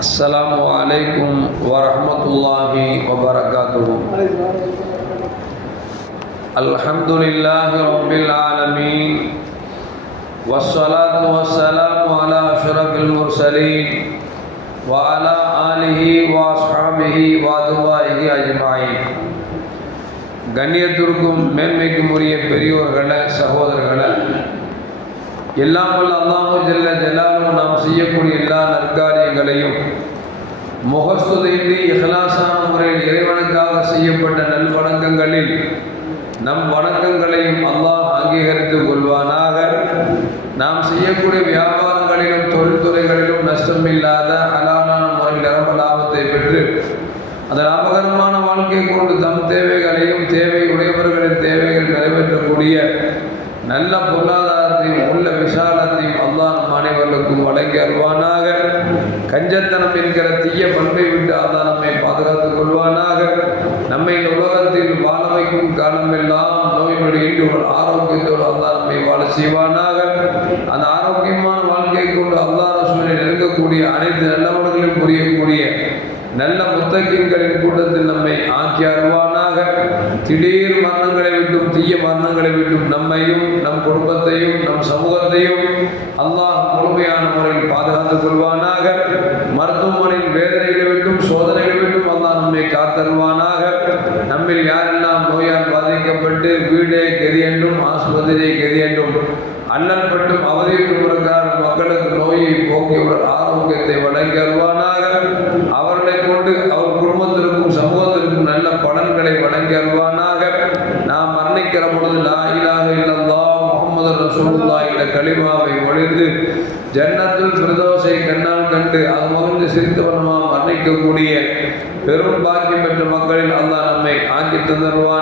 السلام عليكم ورحمة الله وبركاته الحمد لله رب العالمين والصلاة والسلام على أشرف المرسلين وعلى آله وأصحابه وأتباعه أجمعين கண்ணியத்திற்கும் மேன்மைக்கும் உரிய பெரியோர்களே சகோதரர்களே எல்லாம் வல்ல அல்லாஹு ஜல்ல ஜெல்லாலும் நாம் செய்யக்கூடிய எல்லா நற்காரியங்களையும் முகஸ்துதையின்றி இஹலாசான முறையில் இறைவனுக்காக செய்யப்பட்ட நல்வணக்கங்களில் நம் வணக்கங்களையும் அல்லாஹ் அங்கீகரித்து கொள்வானாக. நாம் செய்யக்கூடிய வியாபாரங்களிலும் தொழில்துறைகளிலும் நஷ்டமில்லாத அலாலான முறையில் நிரம்ப லாபத்தை பெற்று அந்த லாபகரமான வாழ்க்கை கொண்டு தம் தேவைகளையும் தேவை உடையவர்களின் தேவைகள் நிறைவேற்றக்கூடிய நல்ல பொருளாதார பொருளாதாரத்தையும் உள்ள விசாலத்தையும் அல்லாஹ் நம் அனைவர்களுக்கும் வழங்கி அருவானாக கஞ்சத்தனம் என்கிற தீய பண்பை விட்டு அல்லாஹ் நம்மை பாதுகாத்துக் கொள்வானாக. நம்மை உலகத்தில் வாழ வைக்கும் காலமெல்லாம் நோய் நொடியின்றி ஒரு ஆரோக்கியத்தோடு அல்லாஹ் நம்மை வாழ செய்வானாக. அந்த ஆரோக்கியமான வாழ்க்கை கொண்டு அல்லாஹ் ரசூலை நெருங்கக்கூடிய அனைத்து நல்லவர்களையும் புரியக்கூடிய நல்ல முத்தகின்களின் கூட்டத்தில் நம்மை ஆக்கி அருவானாக திடீர் மரணங்களை விட்டும் தீய மரணங்களை விட்டும் நம்மையும் நம் குடும்பத்தையும் நம் சமூகத்தையும் அல்லாஹ் முழுமையான முறையில் பாதுகாத்துக் கொள்வானாக. மருத்துவமனையின் வேதனைகளை விட்டும் சோதனைகளை விட்டும் அல்லாஹ் நம்மை காத்தருவானாக நம்மில் யாரெல்லாம் நோயால் பாதிக்கப்பட்டு வீடே கெதி என்றும் ஆஸ்பத்திரியை கெதி என்றும் அண்ணல் பட்டும் அவதிக்கு பிறகான மக்களுக்கு நோயை போக்கியவர் ஆரோக்கியத்தை வழங்கி அல்வானாக அவர்களை கொண்டு அவர் குடும்பத்திற்கும் சமூகத்திற்கும் நல்ல பலன்களை வழங்கி அல்வானாக நாம் மரணிக்கிற பொழுது லா இலாஹ இல்லல்லா முகமது ரசூலுல்லா என்ற களிமாவை ஒழிந்து ஜன்னத்தில் பிரதோசை கண்ணால் கண்டு அது மகிழ்ந்து சிரித்தவனமாக மரணிக்கக்கூடிய பெரும் பாக்கியம் பெற்ற மக்களில் அல்லாஹ் நம்மை ஆக்கி தந்தருவான்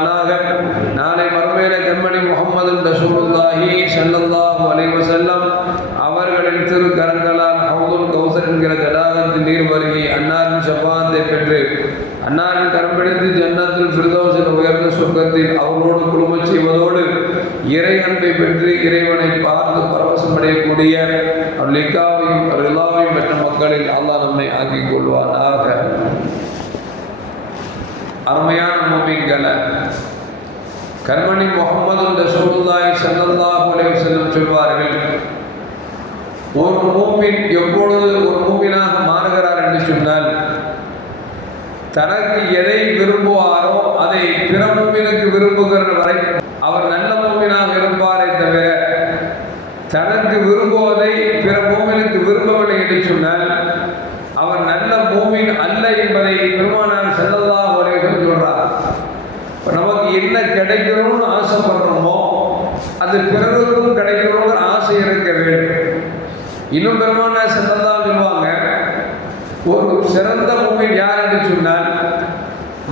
நாளை மறுமையில கண்மணி முகமது ரசூலுல்லாஹி ஸல்லல்லாஹு அலைஹி வஸல்லம் அவர்களின் திருக்கரங்களால் ஹவுதுல் கௌசர் என்கிற ஜடாகத்தின் நீர் வருகி அன்னாரின் சப்பாத்தை பெற்று அன்னாரின் கரம்பிடித்து ஜன்னத்தில் ஃபிர்தௌஸின் உயர்ந்த சொர்க்கத்தில் அவர்களோடு குழுமச் செய்வதோடு இறை அன்பை பெற்று இறைவனை பார்த்து பரவசம் பரவசமடையக்கூடிய லிக்காவையும் ரிலாவையும் பெற்ற மக்களில் அல்லாஹ் நம்மை ஆக்கிக் கொள்வானாக. அருமையான மூமின்களை கண்மணி முகமது ரசூலுல்லாஹி ஸல்லல்லாஹு அலைஹி வஸல்லம் சொல்வார்கள் ஒரு மூமின் எப்பொழுது ஒரு மூமினாக மாறுகிறார் என்று சொன்னால் தனக்கு எதை விரும்புவாரோ அதை பிற மூமினுக்கு விரும்புகிற வரை அவர் நல்ல மூமினாக இருப்பாரே தவிர தனக்கு விரும்புவதை பிற மூமினுக்கு விரும்பவில்லை என்று சொன்னால் அவர் நல்ல மூமின் அல்ல என்பதை பெருமானார் செல்லல்லா வரைக்கும் சொல்றார் இப்ப நமக்கு என்ன கிடைக்கணும்னு ஆசைப்படுறோமோ அது பிறருக்கும் கிடைக்கணுங்கிற ஆசை இருக்க வேண்டும் இன்னும் பெருமானார் சொல்லுவாங்க. ஒரு சிறந்த மூமின் யார் என்று சொன்னால்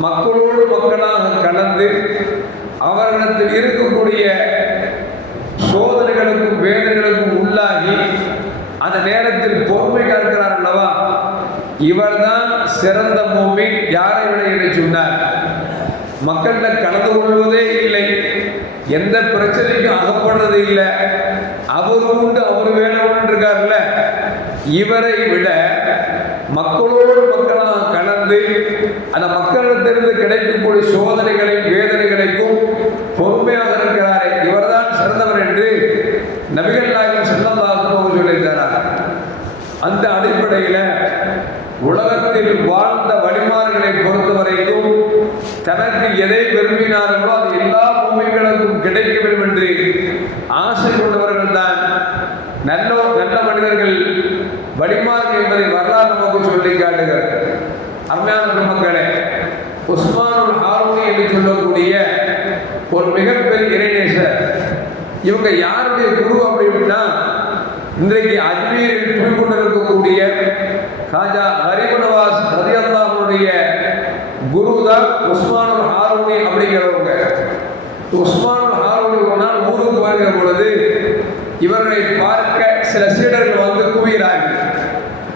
மக்களோடு மக்களாக கலந்து அவர்களிடத்தில் இருக்கக்கூடிய சோதனைகளுக்கும் வேதனைகளுக்கும் உள்ளாகி அந்த நேரத்தில் பொறுமை கற்கிறார் அல்லவா? இவர்தான் சிறந்த மூமின் யாரை விட என்று சொன்னார் மக்களில் கலந்து கொள்வதே இல்லை. எந்த பிரச்சனைக்கும் அகப்படுறது இல்லை. அவர் உண்டு அவர் வேணும் இருக்கார்ல இவரை விட மக்களோடு மக்களாக கலந்து அந்த மக்களிடத்திலிருந்து கிடைக்கக்கூடிய சோதனைகளையும் வேதனைகளுக்கும் பொறுமையாக இருக்கிறாரே. இவர்தான் சிறந்தவர் என்று நபிகள் நாயகம் செல்லல்லாஹும் சொல்லியிருக்கிறார். அந்த அடிப்படையில் உலகத்தில் வாழ்ந்த வழிமார்களை பொறுத்த வரைக்கும் தனக்கு எதை விரும்பினார்களோ அது எல்லா பூமிகளுக்கும் கிடைக்க வேண்டும் என்று ஆசை கொண்டவர்கள் தான் நல்ல நல்ல மனிதர்கள் வடிமார்க் என்பதை வரலாறு நமக்கு சொல்லி காட்டுகிறார் அருமையான மக்களே உஸ்மானுல் ஹாரூனி என்று சொல்லக்கூடிய ஒரு மிகப்பெரிய இறைநேசர். இவங்க யாருடைய குரு அப்படின்னா இன்றைக்கு அஜ்மீரில் குடிக்கொண்டிருக்கக்கூடிய காஜா ஹரிபுனவாஸ் நவாஸ் குரு தான் உஸ்மானுல் ஹாரூனி அப்படிங்கிறவங்க. உஸ்மானுல் ஹாரூனி ஒரு நாள் ஊருக்கு வருகிற பொழுது இவர்களை பார்க்க சில சீடர்கள் வந்து குவிகிறார்கள்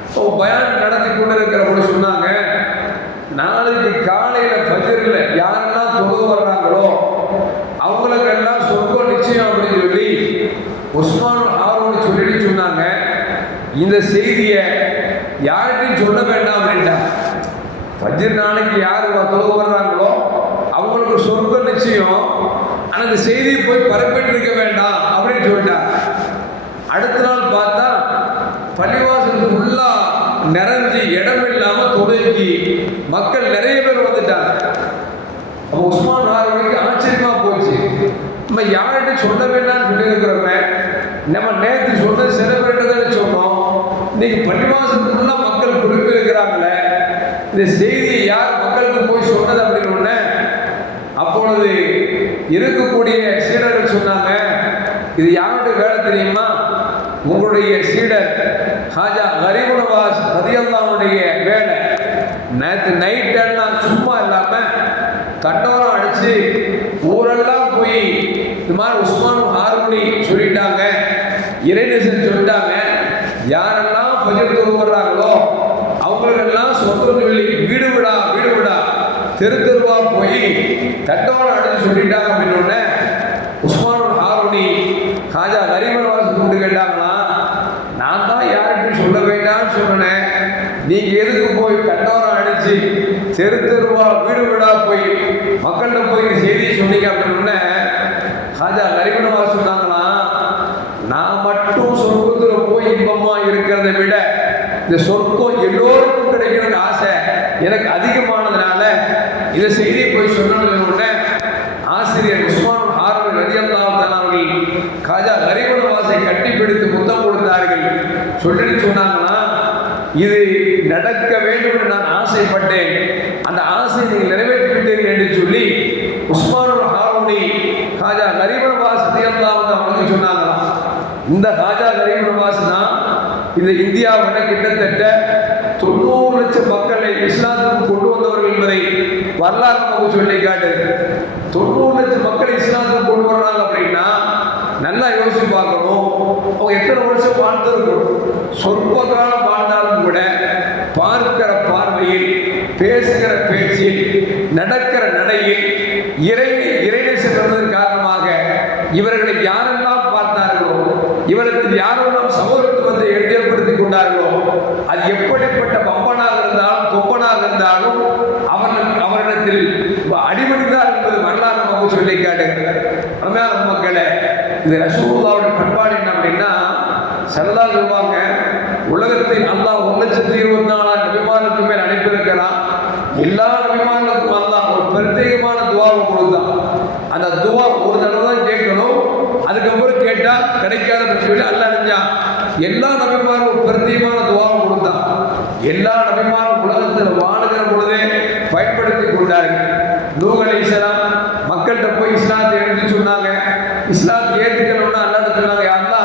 இப்போ பயான் நடத்தி கொண்டிருக்கிற பொழுது சொன்னாங்க நாளைக்கு காலையில் ஃபஜரில் யாரெல்லாம் தொழுது வர்றாங்களோ அவங்களுக்கெல்லாம் சொர்க்கம் நிச்சயம் அப்படின்னு சொல்லி உஸ்மான் ஆர்வம் சொல்லிட்டு சொன்னாங்க இந்த செய்தியை யார்கிட்டையும் சொல்ல வேண்டாம் ஃபஜ்ர் நாளைக்கு யார் தொழுக வர்றாங்களோ அவங்களுக்கு சொர்க்கம் நிச்சயம். ஆனால் இந்த செய்தியை போய் பரப்பிட்டு இருக்க வேண்டாம் அப்படின்னு சொல்லிட்டாங்க அடுத்த நாள் பார்த்தா பள்ளிவாசல் ஃபுல்லா நிறைஞ்சு இடம் இல்லாம தொடங்கி மக்கள் நிறைய பேர் வந்துட்டாங்க. அப்போ உஸ்மான் நார்வனுக்கு ஆச்சரியமா போச்சு. நம்ம யார்கிட்ட சொல்ல வேண்டாம்னு சொல்லி இருக்கிறோமே நம்ம நேற்று சொன்ன சில இன்னைக்கு பள்ளிவாசல் மக்கள் குறிப்பு இருக்கிறாங்களே இந்த செய்தியை யார் மக்களுக்கு போய் சொன்னது அப்படின்னு அப்பொழுது இருக்கக்கூடிய சீடர்கள் சொன்னாங்க இது யாருடைய வேலை தெரியுமா? உங்களுடைய சீடர் ஹாஜா கரீபுனவாஸ் ரதியல்லாவுடைய வேலை. நேற்று நைட் எல்லாம் சும்மா இல்லாம கண்டோரம் அடிச்சு ஊரெல்லாம் போய் இந்த மாதிரி உஸ்மான் ஹார்மோனி சொல்லிட்டாங்க இறைநேசன் சொல்லிட்டாங்க யாரெல்லாம் வர்றாங்களோ அவங்களுக்கெல்லாம் சொந்தம் சொல்லி வீடு விடா வீடு விடா. தெரு தெருவா போய் தண்டோரம் அடிச்சு சொல்லிட்டாங்க அப்படின்னு உடனே உஸ்மான் ஹாரூனி ஹாஜா கரிமன் கூப்பிட்டு கேட்டாங்கன்னா நான் தான் யார்கிட்டையும் சொல்ல வேண்டாம்னு சொன்னேன். நீங்கள் எதுக்கு போய் கண்டோரம் அடிச்சு தெரு தெருவா வீடு வீடா போய் மக்கள்கிட்ட போய் செய்தி சொன்னீங்க? அப்படின்னு உடனே ஹாஜா கரிமனவா சொன்னாங்கன்னா நான் மட்டும் சொர்க்கத்தில் போய் இன்பமாக இருக்கிறத விட இந்த சொர்க்கம் எல்லோருக்கும் கிடைக்கணும்னு ஆசை எனக்கு அதிகமானதுனால இந்த செய்தியை போய் சொன்னது உடனே ஆசிரியர் உஸ்மான் ஹாரூன் ரலியல்லாஹு அவர்கள் காஜா கரீபன் வாசை கட்டிப்பிடித்து முத்தம் கொடுத்தார்கள். சொல்லிட்டு சொன்னாங்கன்னா இது நடக்க வேண்டும் என்று நான் ஆசைப்பட்டேன். அந்த ஆசை நீங்கள் நிறைவேற்றிவிட்டீர்கள் என்று சொல்லி உஸ்மான் ஹாரூனி காஜா கரீபன் வாஸ் ரலியல்லாஹு அவங்களுக்கு சொன்னாங்களாம் இந்த காஜா கரீபன் வாஸ் தான் இந்த இந்தியாவில் கிட்டத்தட்ட தொண்ணூறு லட்சம் மக்களை இஸ்லாத்துக்கு கொண்டு வந்தவர்கள் என்பதை வரலாறு நமக்கு சொல்லி காட்டுது. தொண்ணூறு லட்சம் மக்களை இஸ்லாத்துக்கு கொண்டு வர்றாங்க அப்படின்னா நல்லா யோசிச்சு பார்க்கணும். அவங்க எத்தனை வருஷம் வாழ்ந்திருக்கணும்? சொற்ப காலம் வாழ்ந்தாலும் கூட பார்க்கிற பார்வையில் பேசுகிற பேச்சில் நடக்கிற நடையில் இறை இறைநேசம் காரணமாக இவர்களை யாரெல்லாம் பார்த்தார்களோ இவருக்கு யாரும் கொண்டார்களோ அது எப்படிப்பட்ட பம்பனாக இருந்தாலும் கொப்பனாக இருந்தாலும் அவன் அவரிடத்தில் அடிமணிந்தார் என்பது வரலாறு நமக்கு சொல்லி காட்டுகிறது. அருமையான மக்களே இது ரசூல்லாவுடைய பண்பாடு என்ன அப்படின்னா சரதா சொல்லுவாங்க உலகத்தில் அல்லாஹ் ஒரு லட்சத்தி இருபத்தி நாலாம் நபிமானுக்கு மேல் அனுப்பியிருக்கிறான். எல்லா நபிமானுக்கும் அல்லா ஒரு பிரத்யேகமான துவாவை கொடுத்தான். அந்த துவா ஒரு தடவை தான் கேட்கணும். அதுக்கப்புறம் கேட்டால் கிடைக்காத சொல்லி அல்ல அணிஞ்சான் எல்லா நபிமாரும் ஒரு துவாவும் துவாவை கொடுத்தான் எல்லா நபிமாரும் உலகத்தில் வாழுகிற பொழுதே பயன்படுத்தி கொண்டார்கள். நூக் மக்கள்கிட்ட போய் இஸ்லாத்தை எழுதி சொன்னாங்க. இஸ்லாத்தை ஏற்றுக்கணும்னா அல்லாஹ் சொன்னாங்க யாருன்னா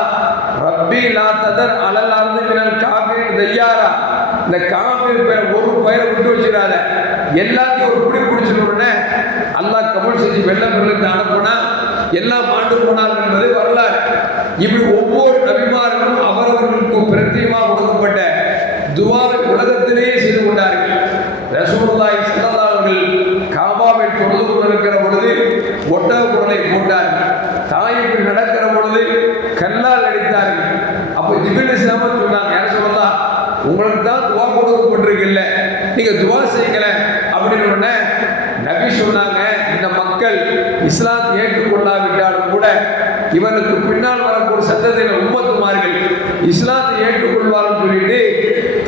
ரப்பி லா ததர் அலல் அருந்து மினல் காஃபிரின் தையாரா. இந்த காஃபிர் பெயர் ஒரு பெயர் விட்டு வச்சிடாத எல்லாத்தையும் ஒரு குடி குடிச்சிடணும்னே அல்லாஹ் கமல் செஞ்சு வெள்ளம் வெள்ளத்தை அனுப்புனா எல்லாம் ஆண்டு போனார்கள் என்பது வரலாறு. இப்படி ஒவ்வொரு நபிமார்களும் அவரவர்களுக்கு பிரத்தியமாக கொடுக்கப்பட்ட துவாவை உலகத்திலேயே செய்து கொண்டார்கள். ரசூலுல்லாஹி ஸல்லல்லாஹு அவர்கள் காபாவை தொழுது கொண்டிருக்கிற பொழுது ஒட்டக குடலை போட்டார்கள். தாயிற்கு நடக்கிற பொழுது கல்லால் அடித்தார்கள். அப்போ ஜிபில் இஸ்லாமன் சொன்னாங்க யார் சொல்லலாம் உங்களுக்கு தான் துவா கொடுக்கப்பட்டிருக்குல்ல. நீங்க துவா செய்யுங்கள அப்படின்னு உடனே நபி சொன்னாங்க இந்த மக்கள் இஸ்லாத்தை ஏற்றுக்கொள்ளாவிட்டாலும் கூட இவனுக்கு பின்னால் வரக்கூடிய சந்ததியினர் உம்மத்துமார்கள் இஸ்லாத்தை ஏற்றுக்கொள்வார்னு சொல்லிட்டு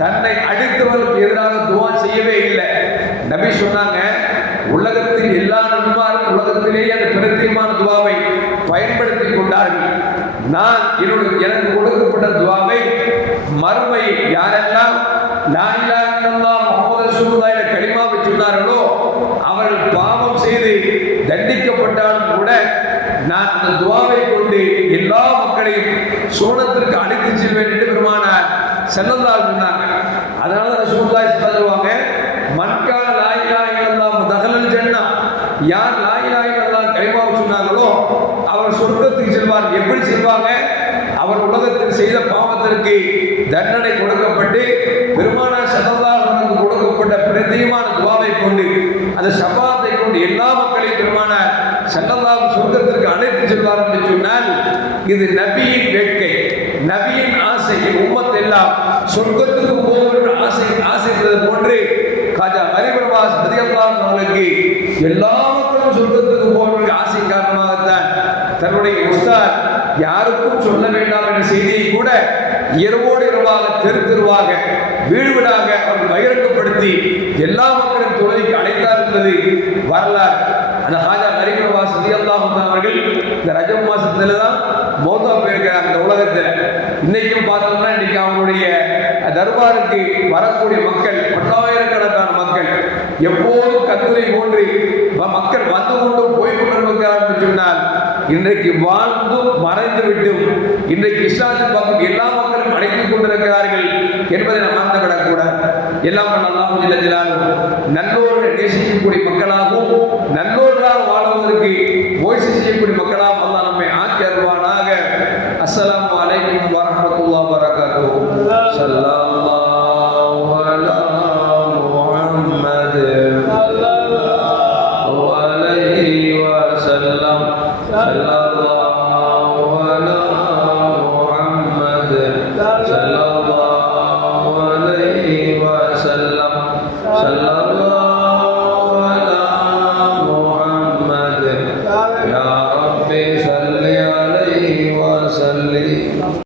தன்னை அடித்தவர்களுக்கு எதிராக துவா செய்யவே இல்லை. நபி சொன்னாங்க உலகத்தில் எல்லா நண்பாரும் உலகத்திலேயே அந்த பிரத்தியமான துவாவை பயன்படுத்தி கொண்டார்கள். நான் என்னுடைய எனக்கு கொடுக்கப்பட்ட துவாவை மறுமை யாரெல்லாம் நான் இலாஹ இல்லல்லாஹ் முஹம்மது ரசூலுல்லாஹ் என்ற கலிமாவை சொன்னார்களோ அவர்கள் பாவம் செய்து தண்டிக்கப்பட்டாலும் கூட நான் அந்த துவாவை கொண்டு எல்லா மக்களையும் சோனத்திற்கு அழைத்து செல்வேன் என்று பெருமானார் செல்லல்லா சொன்னாங்க. அதனால தான் ரசூலுல்லாஹி சொல்லுவாங்க மன்கான லாயிலா இல்லல்லாஹ் தகலல் ஜென்னா யார் லாயிலா இல்லல்லாஹ் கலிமாவை சொன்னாங்களோ அவர் சொர்க்கத்துக்கு செல்வார். எப்படி செல்வாங்க? அவர் உலகத்தில் செய்த பாவத்திற்கு தண்டனை கொடுக்கப்பட்டு பெருமானா சல்லல்லாஹு கொடுக்கப்பட்ட பிரத்தியமான துவாவை கொண்டு அந்த சபாத்தை கொண்டு எல்லா மக்களையும் பெருமான சல்லல்லாஹு சொர்க்கத்திற்கு அழைத்து செல்வார் என்று சொன்னால் இது நபியின் வேட்கை. நபியின் ஆசை உம்மத் எல்லாம் சொர்க்கத்துக்கு போகும் என்று ஆசை ஆசைப்பது போன்று காஜா அவர்களுக்கு எல்லா மக்களும் சொர்க்கத்துக்கு போகக்கூடிய ஆசை காரணமாகத்தான் தன்னுடைய உஸ்தார் யாருக்கும் சொல்ல வேண்டாம் என்ற செய்தியை கூட இரவோடு இரவாக தெரு தெருவாக வீடு வீடாக அவர் பகிரங்கப்படுத்தி எல்லா மக்களும் தொழிலுக்கு அழைத்தார் என்பது வரலாறு. அந்த ஹாஜா சதியல்லாஹும் அவர்கள். இந்த ரஜம் மாசத்துல தான் மௌத்தா போயிருக்கிறாங்க இந்த உலகத்தில். இன்னைக்கும் பார்த்தோம்னா இன்னைக்கு அவங்களுடைய தர்பாருக்கு வரக்கூடிய மக்கள் பத்தாயிரக்கணக்கான மக்கள் எப்போதும் கத்துரை போன்று மக்கள் வந்து கொண்டும் போய் கொண்டிருக்கிறார்கள் சொன்னால் இன்றைக்கு வாழ்ந்தும் மறைந்து விட்டும் இன்றைக்கு இஸ்லாத்தின் பக்கம் எல்லா மக்களும் அடைத்துக் கொண்டிருக்கிறார்கள் என்பதை நாம் எல்லாம் அல்லாஹ் ஜல்ல ஜலாலுஹு நல்லோர்களை நேசிக்கக்கூடிய மக்களாகவும் நல்லோர்களாக வாழ்வதற்கு முயற்சி செய்யக்கூடிய மக்களாகவும் அல்லாஹ் நம்மை ஆக்கி அருள்வானாக அஸ்ஸலாமு அலைக்கும் வரஹ்மத்துல்லாஹி வபரகாத்துஹு ஸல்லல்லாஹு அலா முஹம்மது وعليه وسلم صلى الله